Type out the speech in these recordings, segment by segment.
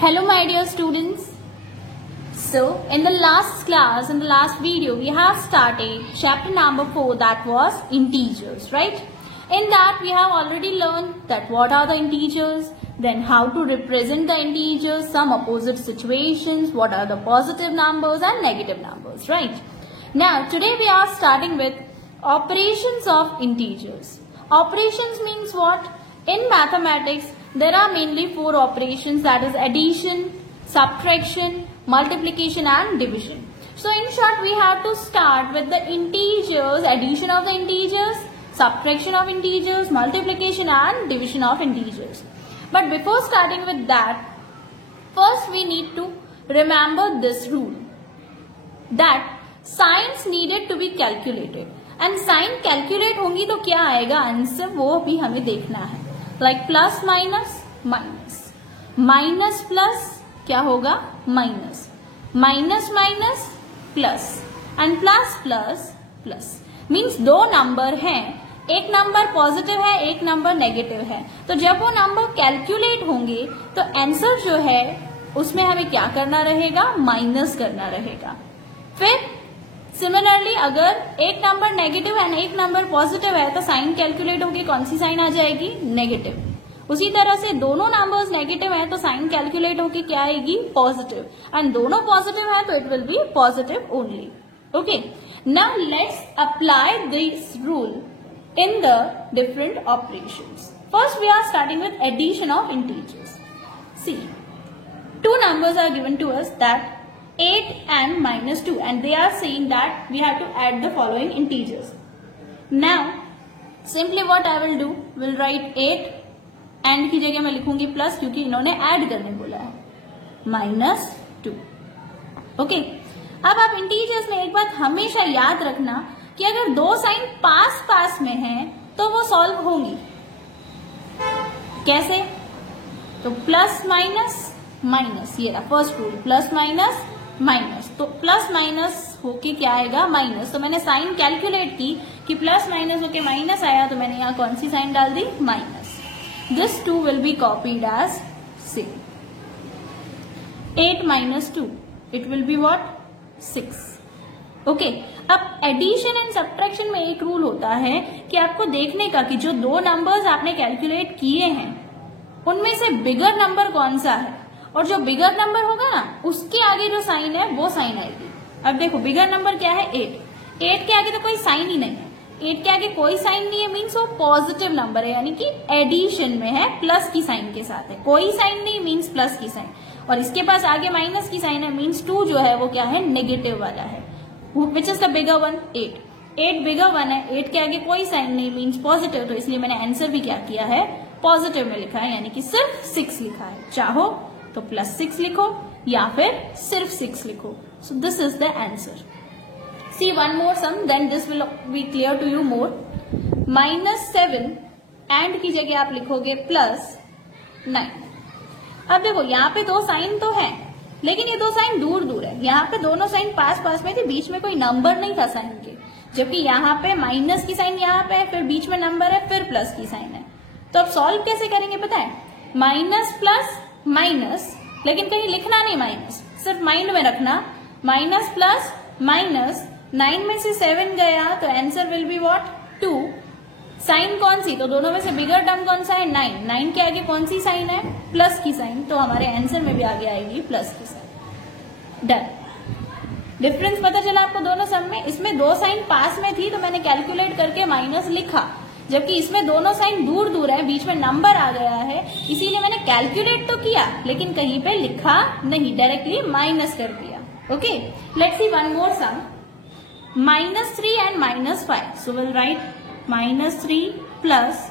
Hello my dear students. So in the last class, in the last video, we have started chapter number 4, that was integers, right? In that we have already learned that what are the integers, then how to represent the integers, some opposite situations, what are the positive numbers and negative numbers, right? Now today we are starting with operations of integers. Operations means what? In mathematics, there are mainly 4 operations, that is addition, subtraction, multiplication and division. So in short, we have to start with the integers, addition of the integers, subtraction of integers, multiplication and division of integers. But before starting with that, first we need to remember this rule, that signs needed to be calculated. And sign calculate होंगी तो क्या आएगा answer, वो भी हमें देखना है. Like plus minus minus, minus plus क्या होगा minus, minus minus plus and plus plus plus. Means दो नंबर हैं, एक नंबर पॉजिटिव है, एक नंबर नेगेटिव है. तो जब वो नंबर कैलकुलेट होंगे तो आंसर जो है उसमें हमें क्या करना रहेगा, माइनस करना रहेगा. फिर सिमिलरली अगर एक नंबर नेगेटिव है ना एक नंबर पॉजिटिव है तो साइन कैलकुलेट होगी, कौन सी साइन आ जाएगी, नेगेटिव. उसी तरह से दोनों नंबर्स नेगेटिव है तो साइन कैलकुलेट होगी क्या आएगी, पॉजिटिव. एंड दोनों पॉजिटिव है तो it will be positive only. Okay, now let's apply this rule in the different operations. First we are starting with addition of integers. See, 2 numbers are given to us, that 8 and minus 2, and they are saying that we have to add the following integers. Now simply what I will do, will write 8 and की जगह मैं लिखूंगी plus, क्योंकि इन्होंने add करने बोला है, minus 2. Okay, अब आप इंटीजर्स में एक बात हमेशा याद रखना कि अगर दो साइन पास पास में हैं तो वो सॉल्व होंगी. कैसे? तो प्लस माइनस माइनस, ये रहा first rule, plus minus minus. तो प्लस माइनस होके क्या आएगा, माइनस. तो मैंने साइन कैलकुलेट की कि प्लस माइनस होके माइनस आया, तो मैंने यहाँ कौन सी साइन डाल दी, minus. This 2 will be copied as same. 8 minus 2, it will be what, 6. Okay, अब एडिशन एंड सब्ट्रैक्शन में एक रूल होता है कि आपको देखने का कि जो दो नंबर्स आपने कैलकुलेट किए हैं उनमें से बिगर नंबर कौन सा है, और जो बिगर नंबर होगा ना उसके आगे जो साइन है वो साइन आएगी. अब देखो बिगर नंबर क्या है, 8. 8 के आगे तो कोई साइन ही नहीं है, 8 के आगे कोई साइन नहीं है, मीन्स वो पॉजिटिव नंबर है, यानी कि एडिशन में है, प्लस की साइन के साथ है. कोई साइन नहीं मीन्स प्लस की साइन, और इसके पास आगे माइनस की साइन है, मीन्स 2 जो है वो क्या है, नेगेटिव वाला है. Which is the bigger one, 8. 8 bigger one है, 8 के आगे कोई साइन नहीं मीन्स पॉजिटिव, तो इसलिए मैंने आंसर भी क्या किया है, पॉजिटिव में लिखा है, यानी कि सिर्फ 6 लिखा है. चाहो तो प्लस 6 लिखो या फिर सिर्फ 6 लिखो. So this is the answer. See one more sum, then this will be clear to you more. -7 and की जगह आप लिखोगे प्लस 9. अब देखो यहाँ पे दो साइन तो है, लेकिन ये दो साइन दूर दूर है. यहाँ पे दोनों साइन पास पास में थे, बीच में कोई नंबर नहीं था साइन के, जबकि यहाँ पे माइनस की साइन यहाँ पे है, फिर बीच में नंबर है, फिर प्लस की साइन है. तो अब सॉल्व कैसे करेंगे पता है, माइनस प्लस माइनस, लेकिन कहीं लिखना नहीं माइनस, सिर्फ माइंड में रखना, माइनस प्लस माइनस, 9 में से 7 गया तो answer will be what, 2. Sign कौन सी, तो दोनों में से बिगर टर्म कौन सा है, 9. 9 के आगे कौन सी साइन है, प्लस की साइन, तो हमारे आंसर में भी आगे आएगी प्लस की साइन. डन. डिफरेंस पता चला आपको दोनों सम में. इसमें दो साइन पास में थी तो मैंने कैलकुलेट करके माइनस लिखा, जबकि इसमें दोनों साइन दूर दूर है, बीच में नंबर आ गया है, इसीलिए मैंने कैलकुलेट तो किया लेकिन कहीं पे लिखा नहीं, डायरेक्टली माइनस कर दिया. Okay, let's see one more sum. -3 and -5, so will write -3 plus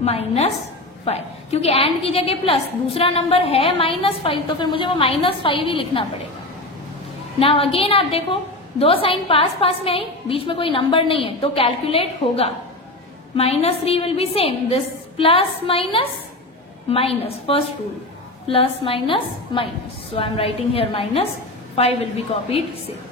-5, क्योंकि एंड की जगह प्लस, दूसरा नंबर है -5, तो फिर मुझे वो -5 ही लिखना पड़ेगा. नाउ अगेन आप देखो दो साइन पास पास में आई, बीच में कोई नंबर नहीं है, तो कैलकुलेट होगा. -3 will be same, this plus minus minus, first rule, plus minus minus, so I am writing here minus, 5 will be copied same.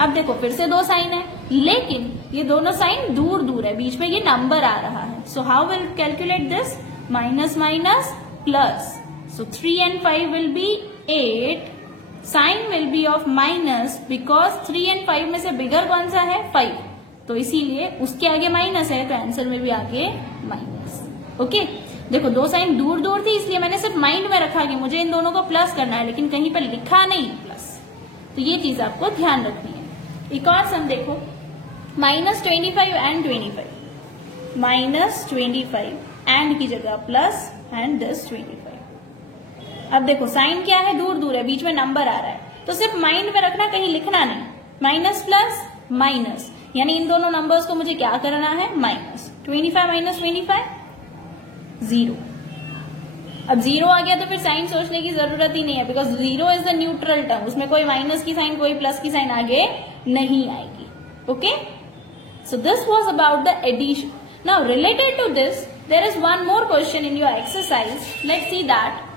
अब देखो फिर से दो साइन है, लेकिन ये दोनों साइन दूर दूर है, बीच में ये नंबर आ रहा है. So how will calculate this, minus minus plus, So 3 and 5 will be 8. Sign will be of minus because 3 and 5 में से बिगर कौन सा है 5, तो इसीलिए उसके आगे माइनस है, तो आंसर में भी आगे माइनस। ओके, देखो दो साइन दूर दूर थी इसलिए मैंने सिर्फ माइंड में रखा कि मुझे इन दोनों को प्लस करना है, लेकिन कहीं पर लिखा नहीं प्लस, तो ये चीज आपको ध्यान रखनी है। एक और सम देखो, -25 एंड 25, -25 एंड की जगह प्लस एंड दिस 25। अब देखो साइन क्या है, दूर दूर है, बीच में नंबर आ रहा है, तो सिर्फ माइंड में रखना, कहीं लिखना नहीं। माइनस प्लस माइनस, यानी इन दोनों नंबर्स को मुझे क्या करना है, माइनस। 25 माइनस 25 0। अब 0 आ गया तो फिर साइन सोचने की जरूरत ही नहीं है, because 0 is the neutral term, उसमें कोई माइनस की साइन कोई प्लस की साइन आगे नहीं आएगी। Okay, so this was about the addition. Now related to this there is one more question in your exercise, let's see that.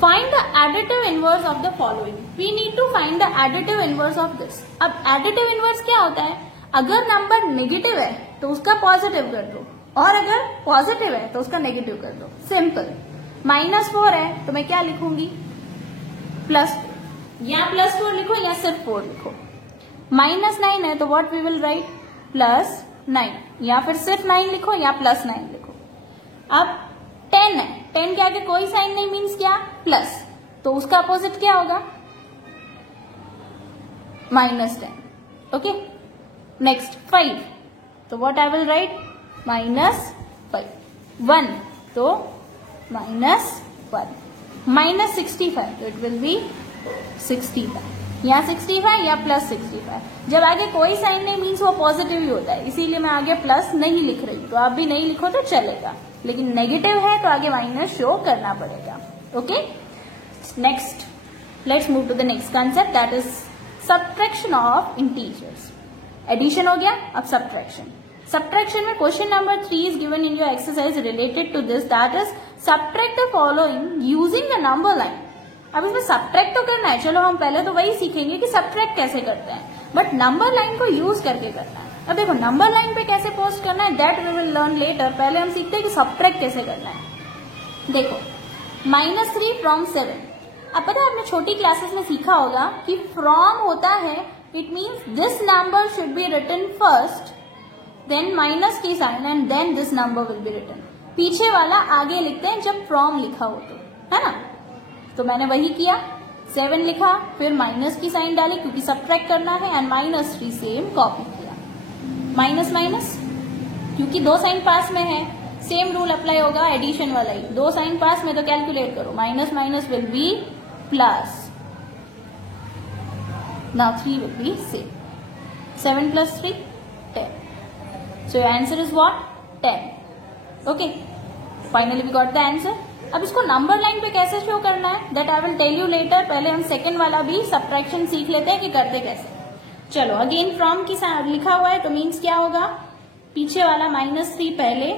Find the additive inverse of the following. We need to find the additive inverse of this. अब additive inverse क्या होता है, अगर number negative है तो उसका positive कर दो, और अगर पॉजिटिव है तो उसका नेगेटिव कर दो। सिंपल। -4 है तो मैं क्या लिखूंगी, +4, या +4 लिखो या सिर्फ 4 लिखो। -9 है तो व्हाट वी विल राइट, +9, या फिर सिर्फ 9 लिखो या +9 लिखो। अब 10 है, 10 के आगे कोई साइन नहीं, मीन्स क्या, प्लस, तो उसका अपोजिट क्या होगा, -10। ओके, नेक्स्ट 5, तो व्हाट आई विल राइट, -5। 1 तो -1। -65 तो इट विल बी 65, या 65 या +65। जब आगे कोई साइन नहीं मीन्स वो पॉजिटिव ही होता है, इसीलिए मैं आगे प्लस नहीं लिख रही, तो आप भी नहीं लिखो तो चलेगा, लेकिन नेगेटिव है तो आगे माइनस शो करना पड़ेगा। Okay, next let's move to the next concept, that is subtraction of integers. Addition हो गया, अब सब्ट्रैक्शन। सब्ट्रैक्शन में question number 3 is given in your exercise related to this, that is subtract the following using the number line. अब इसमें subtract तो करना है, चलो हम पहले तो वही सीखेंगे कि सब्ट्रैक्ट कैसे करते हैं, बट नंबर लाइन को यूज करके करना है। अब देखो नंबर लाइन पे कैसे पोस्ट करना है, that we will learn later. पहले हम सीखते हैं कि सब्ट्रैक्ट कैसे करना है। देखो -3 फ्रॉम 7, अब पता है आपने छोटी क्लासेस में सीखा होगा कि फ्रॉम होता है, it means this number should be written first, then minus की sign and then this number will be written. पीछे वाला आगे लिखते हैं जब फ्रॉम लिखा हो तो, है ना। तो मैंने वही किया, 7 लिखा, फिर माइनस की साइन डाली क्योंकि सब्ट्रैक्ट करना है, एंड -3 सेम कॉपी किया। माइनस माइनस, क्योंकि दो साइन पास में है, सेम रूल अप्लाई होगा एडिशन वाला ही, दो साइन पास में तो कैलकुलेट करो, minus minus will be plus, now 3 will be same, 7 + 3 10, so your answer is what, 10। Okay, finally we got the answer. अब इसको नंबर लाइन पे कैसे शो करना है, that I will tell you later. पहले हम सेकेंड वाला भी सब्ट्रैक्शन सीख लेते हैं कि करते कैसे। चलो अगेन फ्रॉम की लिखा हुआ है तो मीन्स क्या होगा, पीछे वाला -3 पहले,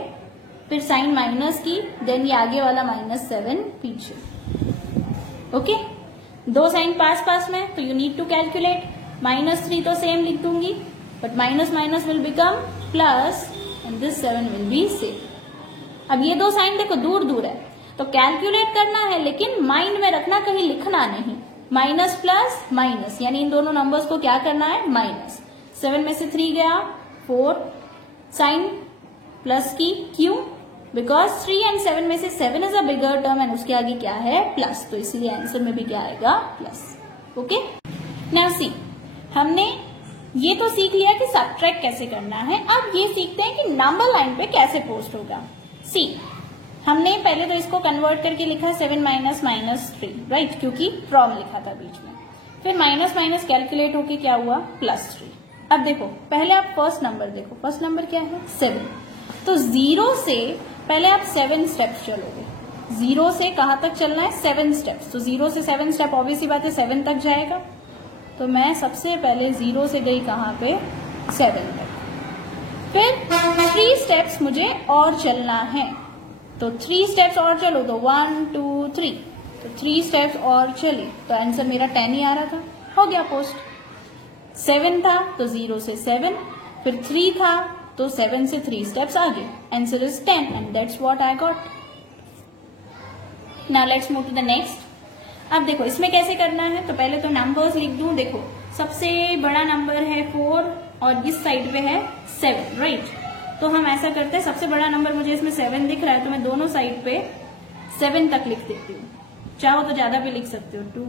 फिर साइन माइनस की, देन ये आगे वाला -7 पीछे। ओके, दो साइन पास पास में तो यू नीड टू कैलकुलेट। -3 तो सेम लिख दूंगी, but minus minus will become plus and this 7 will be same. अब ये दो साइन देखो दूर दूर है तो कैलकुलेट करना है, लेकिन माइंड में रखना, कहीं लिखना नहीं। माइनस प्लस माइनस, यानी इन दोनों नंबर्स को क्या करना है, माइनस। 7 में से 3 गया 4, साइन प्लस की, क्यों, बिकॉज 3 एंड 7 में से 7 is a bigger term and उसके आगे क्या है, प्लस, तो इसलिए आंसर में भी क्या आएगा, प्लस। ओके, नाउ सी, हमने ये तो सीख लिया कि सब्ट्रैक्ट कैसे करना है। अब ये सीखते हैं कि नंबर लाइन पे कैसे पोस्ट होगा। सी, हमने पहले तो इसको कन्वर्ट करके लिखा 7 माइनस -3, राइट, क्योंकि फ्रॉम लिखा था बीच में, फिर माइनस माइनस कैलकुलेट होके क्या हुआ, +3। अब देखो पहले आप फर्स्ट नंबर देखो, फर्स्ट नंबर क्या है, 7, तो 0 से पहले आप 7 स्टेप्स चलोगे। 0 से कहाँ तक चलना है, 7 स्टेप्स, तो 0 से 7 स्टेप ऑब्वियस ही बात है 7 तक जाएगा। तो मैं सबसे पहले 0 से गई कहाँ पे, 7 तक, फिर 3 स्टेप्स मुझे और चलना है, तो 3 स्टेप्स और चलो, तो 1 2 3, तो 3 स्टेप्स और चली, तो आंसर मेरा 10 ही आ रहा था, हो गया पोस्ट। 7 था तो 0 से 7, फिर 3 था तो 7 से 3 स्टेप्स आगे. Answer is 10 and that's what I got. Now let's move to the next. अब देखो इसमें कैसे करना है. तो पहले तो नंबर्स लिख दूं. देखो सबसे बड़ा नंबर है 4 और इस साइड पे है 7, राइट. तो हम ऐसा करते हैं, सबसे बड़ा नंबर मुझे इसमें 7 दिख रहा है तो मैं दोनों साइड पे 7 तक लिख देती हूँ. चाहो तो ज्यादा भी लिख सकते हो. 2,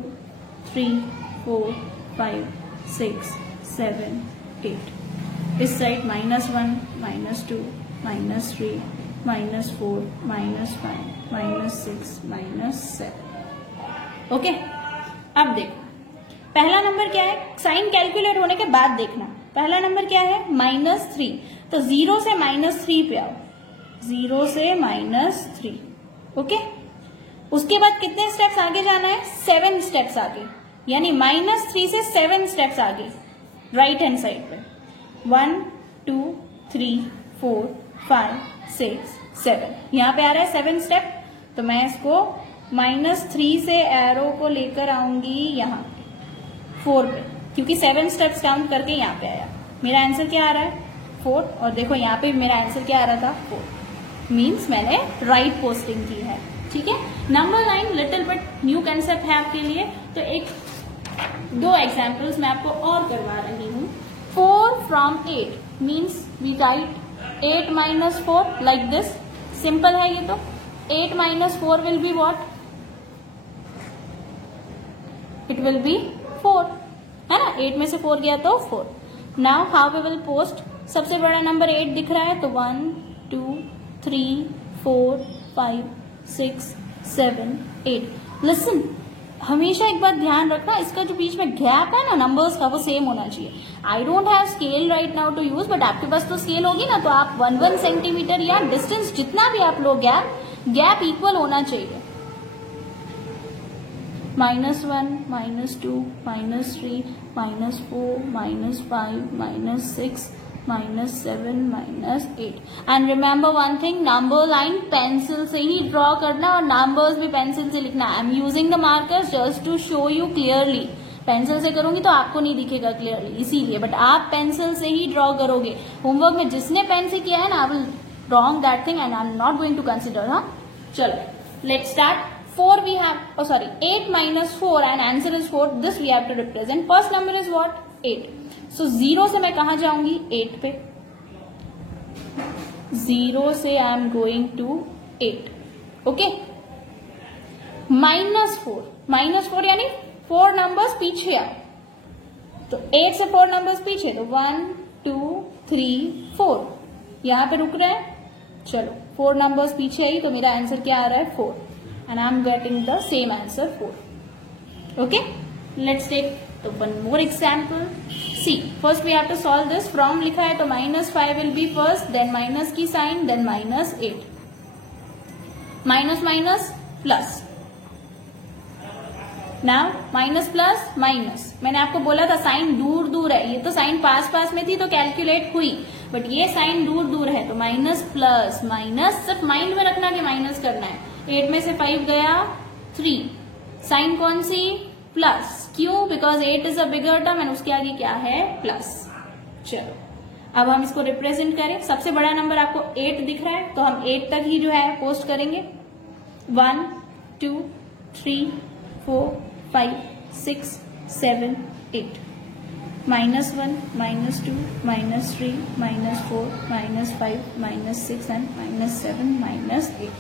3, 4, 5, 6, 7, 8. इस साइड -1, -2, -3, -4, -5, -6, -7. ओके. अब देखो पहला नंबर क्या है. साइन कैलकुलेट होने के बाद देखना. पहला नंबर क्या है -3. तो 0 से -3 पे आओ. 0 से -3. ओके. उसके बाद कितने स्टेप्स आगे जाना है. 7 स्टेप्स आगे, यानी -3 से 7 स्टेप्स आगे राइट हैंड साइड पे. 1, 2, 3, 4, 5, 6, 7. यहाँ पे आ रहा है 7 स्टेप. तो मैं इसको -3 से एरो को लेकर आऊंगी यहाँ 4 पे, क्योंकि 7 स्टेप्स काउंट करके यहाँ पे आया. मेरा आंसर क्या आ रहा है 4. और देखो यहाँ पे मेरा आंसर क्या आ रहा था 4. मीन्स मैंने राइट पोस्टिंग की है. ठीक है. Number line little bit new concept है आपके लिए. तो 2 एग्जाम्पल्स मैं आपको और करवा रही हूँ. 4 from 8 means we write 8 - 4 like this. Simple है ये. तो 8 - 4 will be what. It will be 4, है ना. 8 में से 4 गया तो 4. Now how we will post. सबसे बड़ा नंबर 8 दिख रहा है तो 1, 2, 3, 4, 5, 6, 7, 8. लिसन, हमेशा एक बात ध्यान रखना, इसका जो बीच में गैप है ना नंबर्स का वो सेम होना चाहिए. I don't have scale right now to use, but आपके पास तो स्केल होगी ना. तो आप 1 सेंटीमीटर या डिस्टेंस जितना भी आप लो गैप इक्वल होना चाहिए. -1, -2, -3, -4, -5, -6, -7, -8. And remember one thing, number line pencil से ही ड्रॉ करना और नंबर्स भी पेंसिल से लिखना. I am using the markers just to show you clearly. Pencil से करूंगी तो आपको नहीं दिखेगा क्लियरली इसीलिए, बट आप पेंसिल से ही ड्रॉ करोगे. होमवर्क में जिसने पेन से किया है ना, I will wrong that thing and I am not going to consider. हाँ चलो let's start. 4 we have, 8 - 4 and answer is 4. This we have to represent. First number is what? 8. So 0 से मैं कहा जाऊंगी 8 पे. 0 से I am going to 8. Okay. -4 यानी 4 numbers पीछे आओ. तो 8 से 4 नंबर्स पीछे, तो 1, 2, 3, 4. यहां पे रुक रहे हैं. चलो 4 नंबर्स पीछे आई तो मेरा आंसर क्या आ रहा है 4. And I'm getting the same answer 4. Okay, let's take one more example. See, first we have to solve this. From लिखा है तो -5 will be first, then minus की sign, then -8. Minus plus. Now minus plus minus. मैंने आपको बोला था sign दूर दूर है. ये तो साइन पास पास में थी तो कैलकुलेट हुई, बट ये साइन दूर दूर है. तो माइनस प्लस माइनस सिर्फ माइंड में रखना कि माइनस करना है. 8 में से 5 गया 3. साइन कौन सी? प्लस. क्यों? Because 8 is a bigger term and उसके आगे क्या है? प्लस. चलो अब हम इसको रिप्रेजेंट करें. सबसे बड़ा नंबर आपको 8 दिख रहा है तो हम 8 तक ही जो है पोस्ट करेंगे. 1, 2, 3, 4, 5, 6, 7, 8. -1, -2, -3, -4, -5, -6 and -7, -8.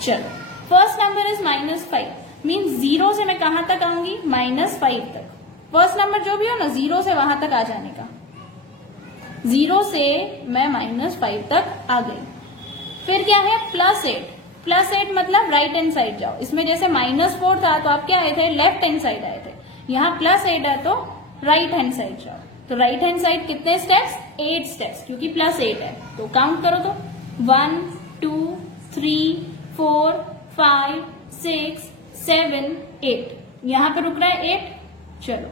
चलो फर्स्ट नंबर इज -5. मीन्स 0 से मैं कहां तक आऊंगी? -5 तक. फर्स्ट नंबर जो भी हो ना 0 से वहां तक आ जाने का. 0 से मैं -5 तक आ गई. फिर क्या है? +8. +8 मतलब राइट हैंड साइड जाओ. इसमें जैसे -4 था तो आप क्या आए थे? लेफ्ट हैंड साइड आए थे. यहाँ +8 है तो राइट हैंड साइड जाओ. तो राइट हैंड साइड कितने स्टेप्स? 8 स्टेप्स, क्योंकि +8 है. तो काउंट करो तो 1, 2, 3, 4, 5, 6, 7, 8. यहां पे रुक रहा है 8. चलो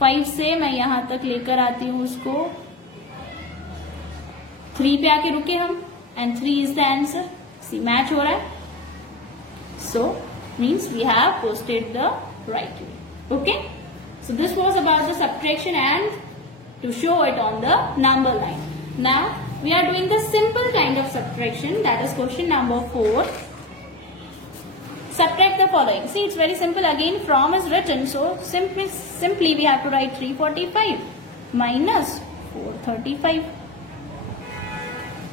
5 से मैं यहां तक लेकर आती हूं उसको. 3 पे आके रुके हम and 3 is the answer. See match हो रहा है. So means we have posted the right way. Okay, so this was about the subtraction and to show it on the number line. Now we are doing the simple kind of subtraction, that is question number 4. Subtract the following. See, it's very simple. Again, from is written, so simply we have to write 345 minus 435.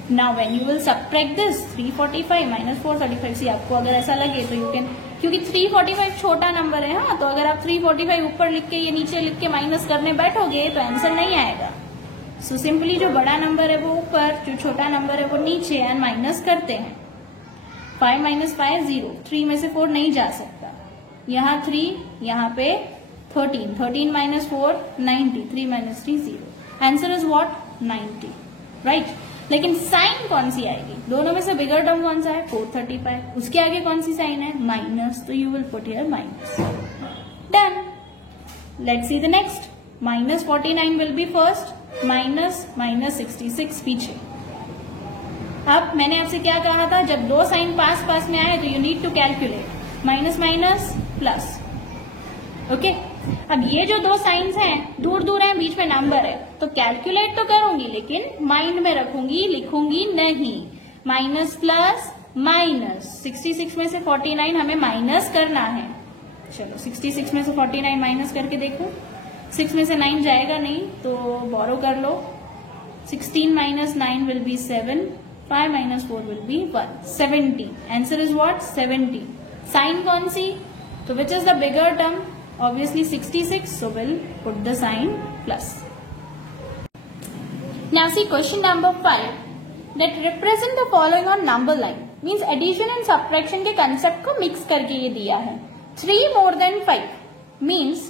Now when you will subtract this 345 minus 435, see आपको अगर ऐसा लगे तो you can, क्योंकि 345 छोटा number है, हाँ, तो अगर आप 345 ऊपर लिख के ये नीचे लिख के माइनस करने बैठोगे तो आंसर नहीं आएगा. सो सिंपली जो बड़ा नंबर है वो ऊपर, जो छोटा नंबर है वो नीचे, एंड माइनस करते हैं. 5 minus 5 0, 3 में से 4 नहीं जा सकता. यहाँ 3, यहाँ पे 13, 13 minus 4 90, 3 minus 3 0. Answer is what? 90, right. लेकिन साइन कौन सी आएगी? दोनों में से बिगर टर्म कौन सा है? 435. उसके आगे कौन सी साइन है? माइनस, तो you will put here minus. Done. Let's see the next. Minus 49 will be first, minus 66 पीछे. अब मैंने आपसे क्या कहा था, जब दो साइन पास पास में आए तो you need to calculate minus minus plus. Okay. अब ये जो दो साइंस हैं दूर दूर हैं, बीच में नंबर है, तो कैलकुलेट तो करूंगी लेकिन माइंड में रखूंगी, लिखूंगी नहीं. Minus plus minus. 66 में से 49 हमें माइनस करना है. चलो 66 में से 49 माइनस करके देखो. 6 में से 9 जाएगा नहीं तो बोरो कर लो. 16 minus 9 will be 7. 5 minus 4 will be 1. 17. Answer is what? 17. Sign कौन सी? तो which is the bigger term? Obviously 66. So we'll put the sign plus. Now see question number 5. That represent the following on number line. Means addition and subtraction के concept को mix करके ये दिया है. 3 more than 5 means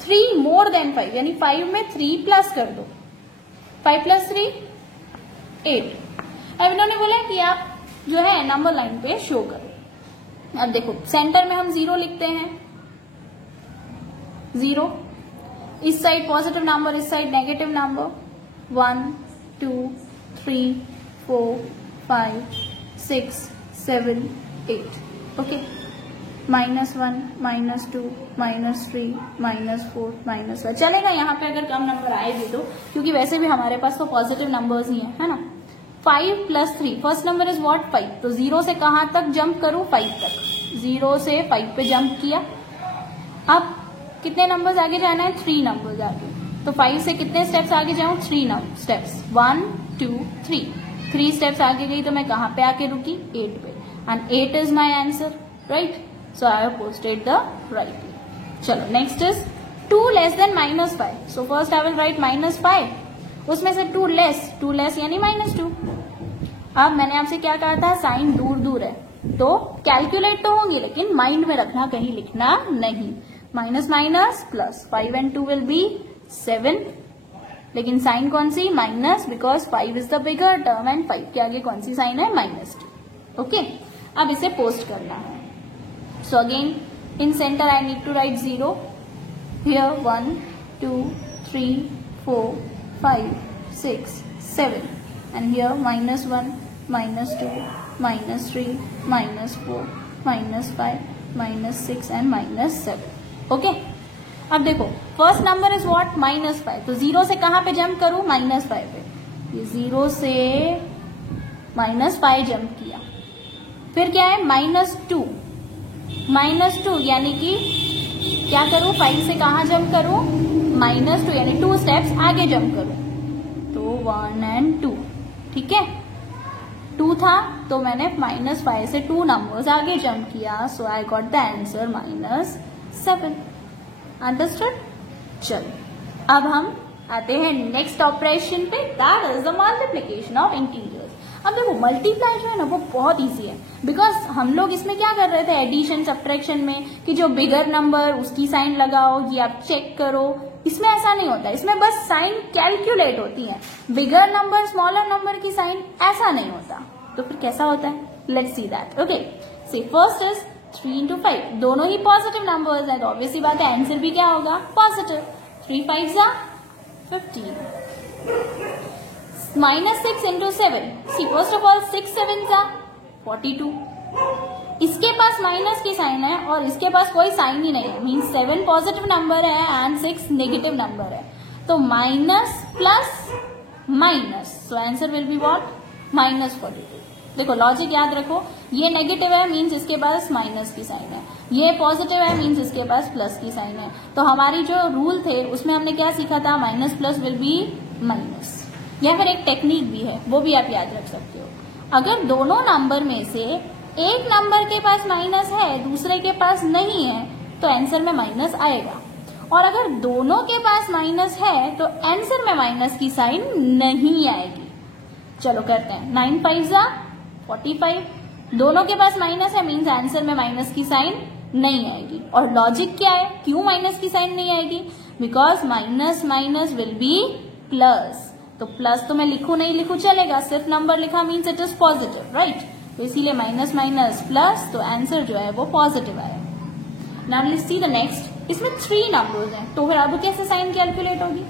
3 more than 5, यानी 5 में 3 plus कर दो. 5 plus 3 8. अब इन्होंने बोला कि आप जो है नंबर लाइन पे शो करो. अब देखो सेंटर में हम 0 लिखते हैं. 0 इस साइड पॉजिटिव नंबर, इस साइड नेगेटिव नंबर. 1 2 3 4 5 6 7 8. ओके. -1 -2 -3 -4 -5 चलेगा यहाँ पे अगर कम नंबर आए भी तो, क्योंकि वैसे भी हमारे पास तो पॉजिटिव नंबर्स ही है ना. 5 plus 3, first number is what? 5. तो 0 से कहां तक जंप करूं? 5 तक. 0 से 5 पे जंप किया. अब कितने नंबर्स आगे जाना है? 3 नंबर्स आगे. तो 5 से कितने स्टेप्स आगे जाऊं? 3 स्टेप्स. 1 2 3. 3 स्टेप्स आगे गई तो मैं कहां पे आके रुकी? 8 पे. And 8 is my answer, right. So I have posted the right. चलो next is 2 less than -5. So first I will write -5. उसमें से 2 लेस यानी -2. अब मैंने आपसे क्या कहा था? साइन दूर दूर है तो कैलकुलेट तो होंगी लेकिन माइंड में रखना, कहीं लिखना नहीं. Minus minus plus. 5 and 2 will be 7. लेकिन साइन कौन सी? Minus, because 5 is the bigger term and 5 के आगे कौन सी साइन है? -2. ओके. अब इसे पोस्ट करना है. So again in centre I need to write 0. Here 1 2 3 4 5 6 7. And here -1 -2 -3 -4 -5 -6 and -7. Okay. अब देखो फर्स्ट नंबर इज व्हाट? -5. तो 0 से कहां पे जंप करूं? -5 पे. ये 0 से -5 जंप किया. फिर क्या है? -2 यानी कि क्या करूं? 5 से कहां जंप करूं? -2 यानी 2 स्टेप्स आगे जंप करूं. तो 1 and 2. ठीक है. 2 था तो मैंने -5 से 2 नंबर्स आगे जंप किया. So I got the answer -7. Understood. चलो अब हम आते हैं नेक्स्ट ऑपरेशन पे, that is the multiplication of integers. अब देखो मल्टीप्लाई जो है ना वो बहुत इजी है, बिकॉज हम लोग इसमें क्या कर रहे थे एडिशन सब्ट्रैक्शन में कि जो बिगर नंबर उसकी साइन लगाओ, ये आप चेक करो. इसमें ऐसा नहीं होता, इसमें बस साइन कैलकुलेट होती है. बिगर नंबर स्मॉलर नंबर की साइन ऐसा नहीं होता. तो फिर कैसा होता है? Let's see that. Okay. See first is 3 into 5. दोनों ही पॉजिटिव नंबर्स हैं तो ऑब्वियसली बात है आंसर भी क्या होगा? Positive. 3 5s are 15. -6 into 7. See first of all 6 7s are 42. इसके पास माइनस की साइन है और इसके पास कोई साइन ही नहीं है. मीन्स 7 पॉजिटिव नंबर है एंड 6 नेगेटिव नंबर है. तो minus plus minus, so answer will be what, -42। देखो लॉजिक याद रखो, ये नेगेटिव है मीन्स इसके पास माइनस की साइन है, ये पॉजिटिव है मीन्स इसके पास प्लस की साइन है। तो हमारी जो रूल थे उसमें हमने क्या सीखा था, minus plus will be minus. या फिर एक टेक्निक भी है, वो भी आप याद रख सकते हो। अगर दोनों नंबर में से एक नंबर के पास माइनस है, दूसरे के पास नहीं है, तो आंसर में माइनस आएगा। और अगर दोनों के पास माइनस है तो आंसर में माइनस की साइन नहीं आएगी। चलो करते हैं, 9 5 जा 45, दोनों के पास माइनस है मीन्स आंसर में माइनस की साइन नहीं आएगी। और लॉजिक क्या है, क्यों माइनस की साइन नहीं आएगी, because minus minus will be plus. तो प्लस तो मैं लिखूं नहीं लिखूं चलेगा, सिर्फ नंबर लिखा means it is positive, right. तो इसीलिए माइनस माइनस प्लस, तो आंसर जो है वो पॉजिटिव आया। Now let's see the next. इसमें 3 नंबर्स हैं, तो फिर अब कैसे साइन कैलकुलेट होगी,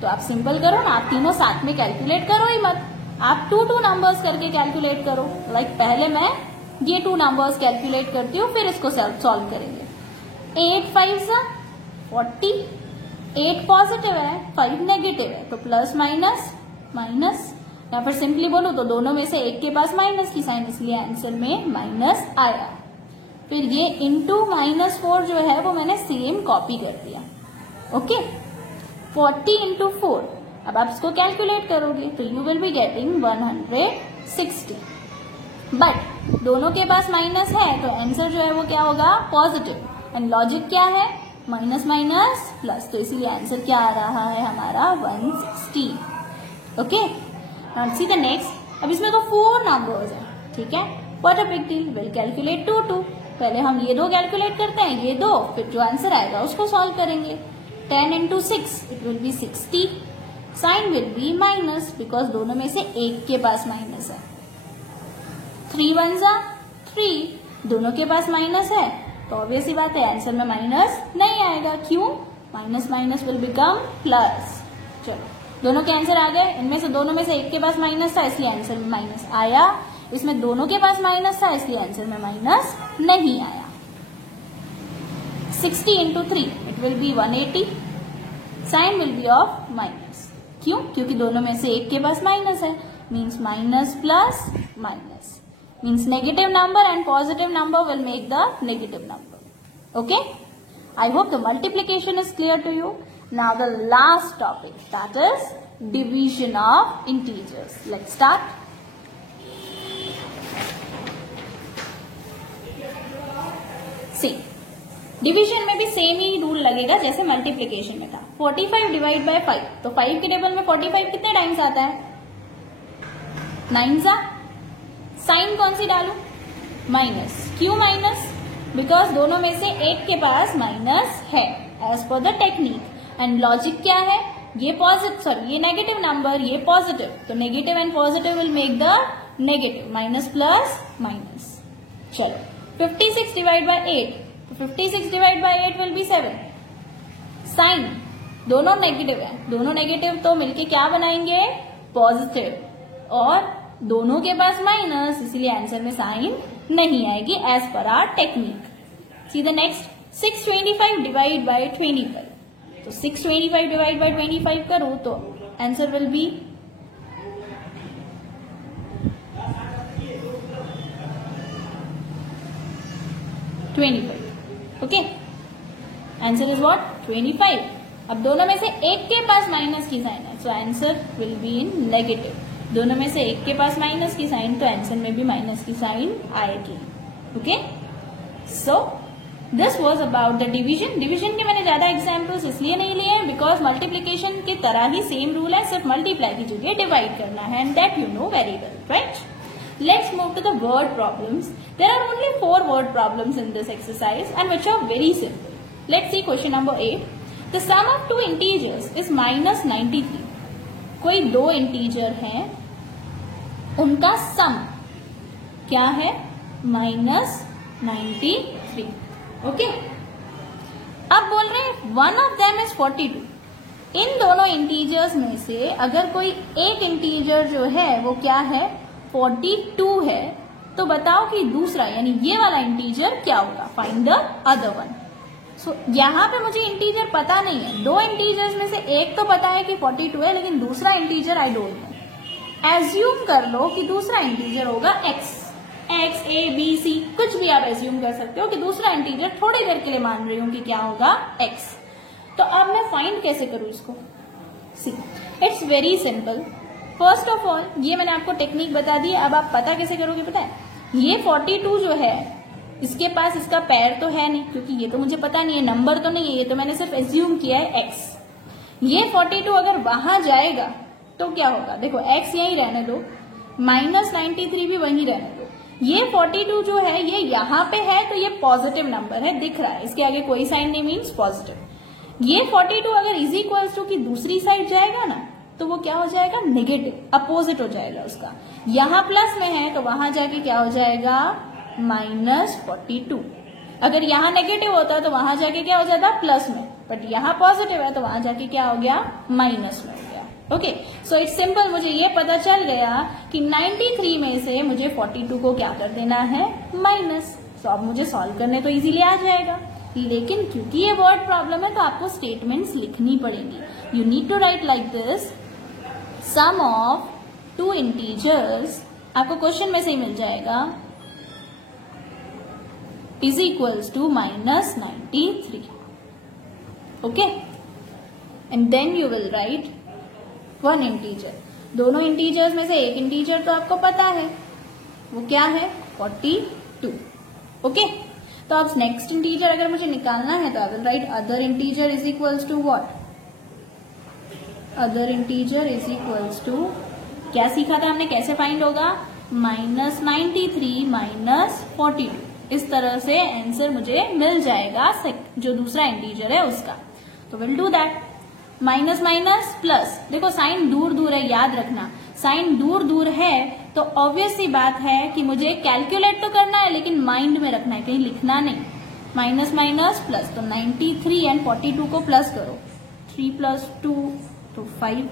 तो आप सिंपल करो ना, आप तीनों साथ में कैलकुलेट करो ही मत, आप 2 नंबर्स करके कैलकुलेट करो। लाइक पहले मैं ये 2 नंबर्स कैलकुलेट करती हूँ, फिर इसको सॉल्व करेंगे। 8 5 जा 40, 8 पॉजिटिव है 5 नेगेटिव है, तो प्लस माइनस माइनस, या फिर सिंपली बोलूं तो दोनों में से एक के पास माइनस की साइन, इसलिए आंसर में माइनस आया। फिर ये इंटू -4 जो है वो मैंने सेम कॉपी कर दिया। ओके, 40 इंटू 4, अब आप इसको कैलकुलेट करोगे तो you will be getting 160। But दोनों के पास माइनस है तो आंसर जो है वो क्या होगा, पॉजिटिव। एंड लॉजिक क्या है, माइनस माइनस प्लस, तो इसीलिए आंसर क्या आ रहा है हमारा 160। Okay, now see the next. अब इसमें तो 4 नंबर्स हैं, ठीक है, what a big deal, will calculate 2 पहले हम ये 2 कैलकुलेट करते हैं, ये 2, फिर जो आंसर आएगा उसको सॉल्व करेंगे। 10 into 6 it will be 60, sign will be minus because दोनों में से एक के पास माइनस है। 3 1 जा 3, दोनों के पास माइनस है तो ऑब्वियस ही बात है आंसर में माइनस नहीं आएगा। क्यों, minus minus will become plus. चलो दोनों के आंसर आ गए, इनमें से दोनों में से एक के पास माइनस था इसलिए आंसर में माइनस आया, इसमें दोनों के पास माइनस था इसलिए आंसर में माइनस नहीं आया। 60 into 3 it will be 180, sign will be of minus. क्यों, क्योंकि दोनों में से एक के पास माइनस है, means minus plus minus, means negative number and positive number will make the negative number. Okay, I hope the multiplication is clear to you. Now the last topic, that is division of integers. Let's start. See, division में भी same ही rule लगेगा जैसे multiplication में था। 45 divide by 5, तो 5 के table में 45 कितने टाइम्स आता है, 9 जा, साइन कौन सी डालू, माइनस। क्यों माइनस, बिकॉज दोनों में से एक के पास माइनस है as per the technique. And logic क्या है, ये पॉजिटिव, ये नेगेटिव नंबर, ये पॉजिटिव, तो negative and positive will make the negative, minus plus minus. चलो 56 डिवाइड बाय 8, तो 56 divide by 8 will be 7। Sign दोनों नेगेटिव है, दोनों नेगेटिव तो मिलके क्या बनाएंगे, पॉजिटिव, और दोनों के पास माइनस, इसलिए आंसर में साइन नहीं आएगी as per our technique. See the next, 625 divide by 25, तो 625 डिवाइड बाय 25 करूं तो answer will be 25। Okay, answer is what, 25। अब दोनों में से एक के पास माइनस की साइन है, so answer will be in negative. दोनों में से एक के पास माइनस की साइन, तो आंसर में भी माइनस की साइन आएगी। Okay, so this was about the division. Division के मैंने ज्यादा एग्जांपल्स इसलिए नहीं लिए हैं बिकॉज मल्टीप्लिकेशन की तरह ही सेम रूल है, सिर्फ मल्टीप्लाई की जगह डिवाइड करना है, and that you know very well, right. Let's move to the word problems. There are only 4 word problems in this exercise and which are very simple. Let's see question number 8. The sum of 2 integers is minus 93. कोई 2 integer हैं, उनका सम क्या है, minus 93। Okay, अब बोल रहे हैं one of them is 42। इन दोनों इंटीजर्स में से अगर कोई एक इंटीजर जो है वो क्या है, 42 है, तो बताओ कि दूसरा यानी ये वाला इंटीजर क्या होगा, फाइंड द अदर वन। सो यहाँ पे मुझे इंटीजर पता नहीं है, दो इंटीजर्स में से एक तो पता है कि 42 है, लेकिन दूसरा integer I don't know. Assume कर लो कि दूसरा इंटीजर होगा x, a b c, कुछ भी आप एज्यूम कर सकते हो कि दूसरा इंटीजर, थोड़ी देर के लिए मान रही हूं कि क्या होगा x। तो अब मैं फाइंड कैसे करूं इसको? See, it's very simple. First of all ये मैंने आपको टेक्निक बता दी, अब आप पता कैसे करोगे पता है? ये 42 जो है इसके पास इसका पैर तो है नहीं, क्योंकि ये तो मुझे पता नहीं है, नंबर तो नहीं है, ये तो मैंने सिर्फ एज्यूम किया है x। ये 42 अगर वहां जाएगा तो क्या होगा? देखो x यहीं रहने दो, -93 भी वहीं रहने दो। ये 42 जो है ये यहाँ पे है तो ये पॉजिटिव नंबर है, दिख रहा है, इसके आगे कोई साइन नहीं, मीन्स पॉजिटिव। ये 42 अगर इज इक्वल्स टू की दूसरी साइड जाएगा ना तो वो क्या हो जाएगा? नेगेटिव, अपोजिट हो जाएगा उसका। यहाँ प्लस में है तो वहां जाके क्या हो जाएगा? -42। अगर यहाँ नेगेटिव होता तो वहां जाके क्या हो जाता? प्लस में, बट यहाँ पॉजिटिव है तो वहां जाके क्या हो गया? माइनस में हो गया। Okay, so it's simple. मुझे ये पता चल गया कि 93 में से मुझे 42 को क्या कर देना है? माइनस। सो अब मुझे सॉल्व करने तो इजीली आ जाएगा, लेकिन क्योंकि ये वर्ड प्रॉब्लम है तो आपको स्टेटमेंट्स लिखनी पड़ेंगी। You need to write like this, sum of two integers, आपको क्वेश्चन में से ही मिल जाएगा, is equals to -93. Okay, and then you will write one integer. दोनों इंटीजर्स में से एक इंटीजर तो आपको पता है, वो क्या है? 42. ओके, तो अब नेक्स्ट इंटीजर अगर मुझे निकालना है तो I will write other integer is equals to what? Other integer is equals to, क्या सीखा था हमने कैसे फाइंड होगा? -93 -42। इस तरह से आंसर मुझे मिल जाएगा जो दूसरा इंटीजर है उसका। तो will do that. Minus minus plus, देखो साइन दूर दूर है, याद रखना साइन दूर दूर है तो ऑब्वियस सी बात है कि मुझे कैलकुलेट तो करना है लेकिन माइंड में रखना है, कहीं लिखना नहीं। माइनस माइनस प्लस, तो 93 एंड 42 को प्लस करो, 3 + 2 तो 5,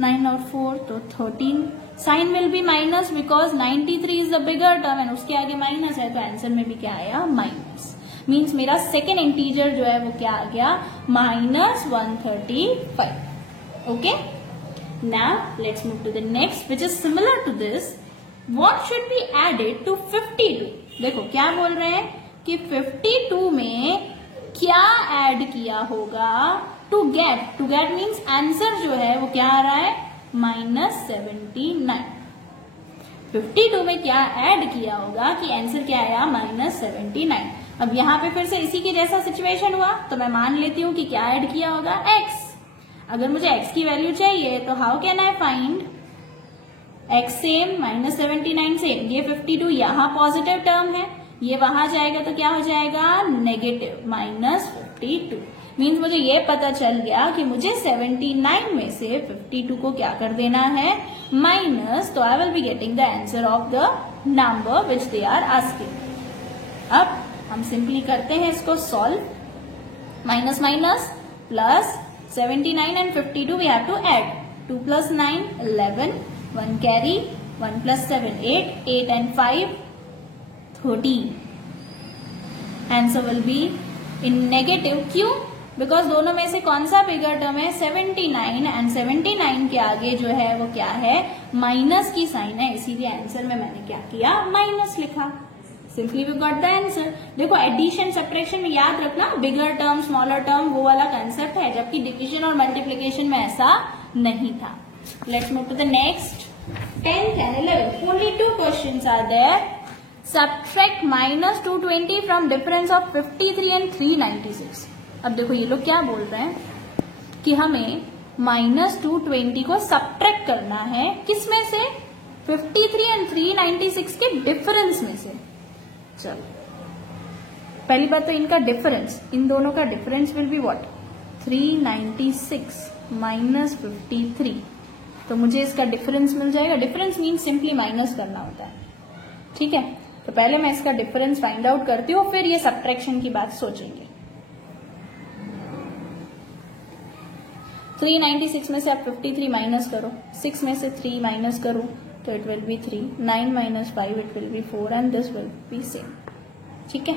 9 और 4 तो 13। Sign will be minus because 93 is the bigger term and उसके आगे माइनस है, तो आंसर में भी क्या आया? माइनस। मीन्स मेरा सेकेंड इंटीजर जो है वो क्या आ गया? -135। Okay, now let's move to the next which is similar to this. What should be added to 52? देखो क्या बोल रहे हैं कि 52 में क्या ऐड किया होगा टू गेट मीन्स आंसर जो है वो क्या आ रहा है? -79। 52 में क्या ऐड किया होगा कि आंसर क्या आया? -79। अब यहाँ पे फिर से इसी के जैसा सिचुएशन हुआ तो मैं मान लेती हूँ कि क्या ऐड किया होगा? x। अगर मुझे x की वैल्यू चाहिए तो how can I find x? Same, -79 same. ये 52 यहाँ पॉजिटिव टर्म है, ये वहां जाएगा तो क्या हो जाएगा? नेगेटिव, -52। मीन्स मुझे ये पता चल गया कि मुझे 79 में से 52 को क्या कर देना है? माइनस। तो I will be getting the answer of the number which they are asking. अब हम सिंपली करते हैं इसको solve. Minus minus plus, 79 and 52 we have to add. 2 + 9 11, 1 carry, 1 + 7 8, 8 and 5 13। Answer will be in negative. क्यों? Because दोनों में से कौन सा बिगर टर्म है? 79 एंड 79 के आगे जो है वो क्या है? माइनस की साइन है, इसीलिए आंसर में मैंने क्या किया? माइनस लिखा। Simply we got the answer. देखो एडिशन सब्ट्रैक्शन में याद रखना बिगर टर्म स्मॉलर टर्म वो वाला कंसेप्ट है, जबकि डिविजन और मल्टीप्लीकेशन में ऐसा नहीं था। Let's move to the next. 10th and 11th only 2 questions are there. Subtract -220 from difference of 53 and 396। अब देखो ये लोग क्या बोल रहे हैं कि हमें -220 को सब्ट्रैक्ट करना है, किसमें से? 53 एंड 396 के डिफरेंस में से। चलो पहली बात तो इनका डिफरेंस, इन दोनों का डिफरेंस विल बी व्हाट? 396 - 53। तो मुझे इसका डिफरेंस मिल जाएगा। डिफरेंस मीन्स सिंपली माइनस करना होता है, ठीक है? तो पहले मैं इसका डिफरेंस फाइंड आउट करती हूँ, फिर ये सब्ट्रैक्शन की बात सोचेंगे। 396 में से आप 53 माइनस करो, 6 में से 3 माइनस करो तो it will B 3, 9 - 5 it will be 4 and this will be same, ठीक है?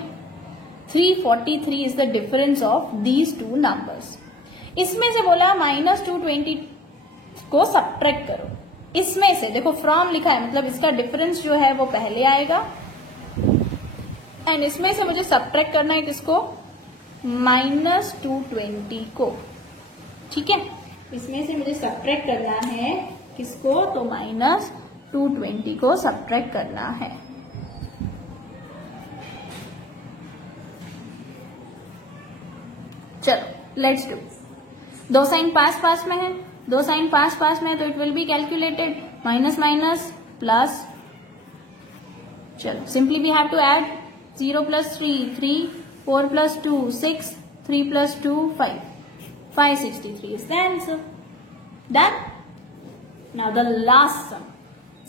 343 is the difference of these two numbers. इसमें से बोला -220 को सब्ट्रैक्ट करो। इसमें से देखो फ्रॉम लिखा है, मतलब इसका डिफरेंस जो है वो पहले आएगा, एंड इसमें से मुझे सब्ट्रैक्ट करना है किसको, -220 को। ठीक है, इसमें से मुझे सब्ट्रैक्ट करना है किसको, तो -220 को सब्ट्रैक्ट करना है। चलो लेट्स डू। दो साइन पास पास में है, दो साइन पास पास में है, तो it will be calculated minus minus plus. चलो simply we have to add 0 + 3 3, 4 + 2 6, 3 + 2 5, 563 is the answer. Done. Now the last sum.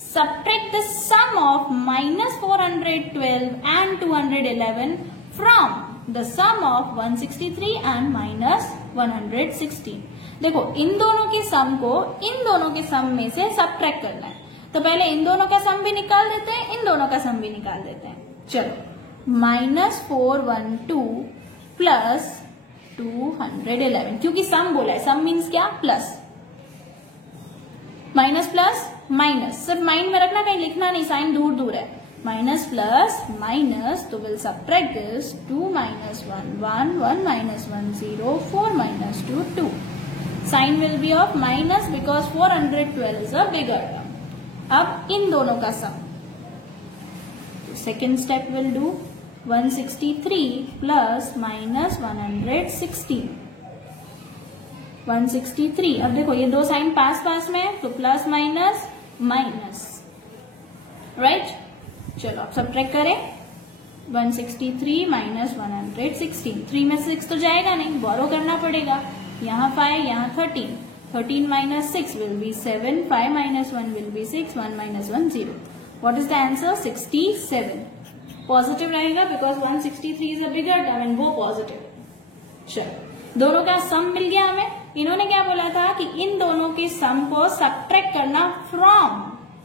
Subtract the sum of -412 and 211 from the sum of 163 and -116. देखो इन दोनों के सम को इन दोनों के सम में से सब्ट्रैक्ट करना है, तो पहले इन दोनों का सम भी निकाल देते हैं, इन दोनों का सम भी निकाल देते हैं। चलो -412 प्लस 211, क्योंकि सम बोला है, सम मीन्स क्या, प्लस, माइनस प्लस माइनस, सिर्फ माइंड में रखना, कहीं लिखना नहीं, साइन दूर दूर है। माइनस प्लस माइनस, तो will subtract this, 2 - 1 1, 1 - 1 0, 4 - 2 2. Sign will be of minus because 412 is a bigger term. अब इन दोनों का sum, second step will do 163 plus -116, 163। अब देखो ये दो साइन पास पास में है, तो प्लस माइनस माइनस, राइट। चलो अब सब्ट्रैक्ट करें, 163 - 116, 3 में 6 तो जाएगा नहीं, बोरो करना पड़ेगा, यहाँ 5 यहाँ 13, 13 - 6 will be 7, 5 - 1 will be 6, 1 - 1 0। What is the answer, 67। Positive रहेगा because 163 is a bigger term and वो पॉजिटिव। चलो दोनों का सम मिल गया हमें। इन्होंने क्या बोला था कि इन दोनों के सम को सब्ट्रैक्ट करना फ्रॉम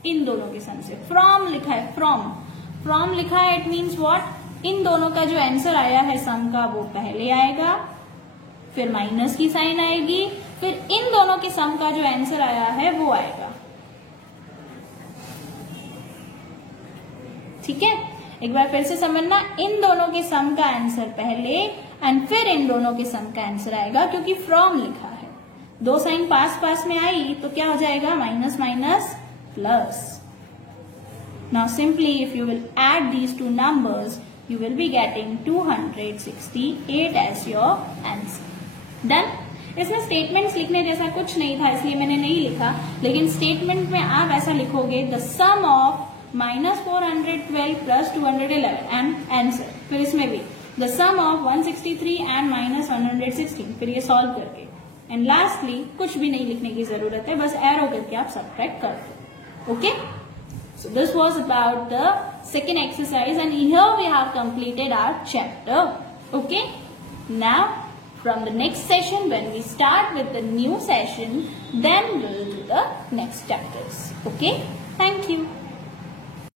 इन दोनों के सम से। फ्रॉम लिखा है, फ्रॉम लिखा है, इट मीन्स व्हाट, इन दोनों का जो आंसर आया है सम का वो पहले आएगा, फिर माइनस की साइन आएगी, फिर इन दोनों के सम का जो आंसर आया है वो आएगा। ठीक है, एक बार फिर से समझना, इन दोनों के सम का आंसर पहले एंड फिर इन दोनों के सम का आंसर आएगा, क्योंकि फ्रॉम लिखा है। दो साइन पास पास में आई तो क्या हो जाएगा, minus minus plus. Now simply if you will add these two numbers, you will be getting 268 as your answer. Done? इसमें स्टेटमेंट्स लिखने जैसा कुछ नहीं था, इसलिए मैंने नहीं लिखा, लेकिन स्टेटमेंट में आप ऐसा लिखोगे, the sum of -412 plus 211 and answer, फिर इसमें भी द सम ऑफ 163 एंड -116, फिर ये सॉल्व करके, एंड लास्टली कुछ भी नहीं लिखने की जरूरत है, बस एरो करके आप सब्ट्रैक्ट कर दो। Okay, so this was about the second exercise and here we have completed our chapter. Okay, now from the next session, when we start with the new session, then we will do the next chapters. Okay, thank you.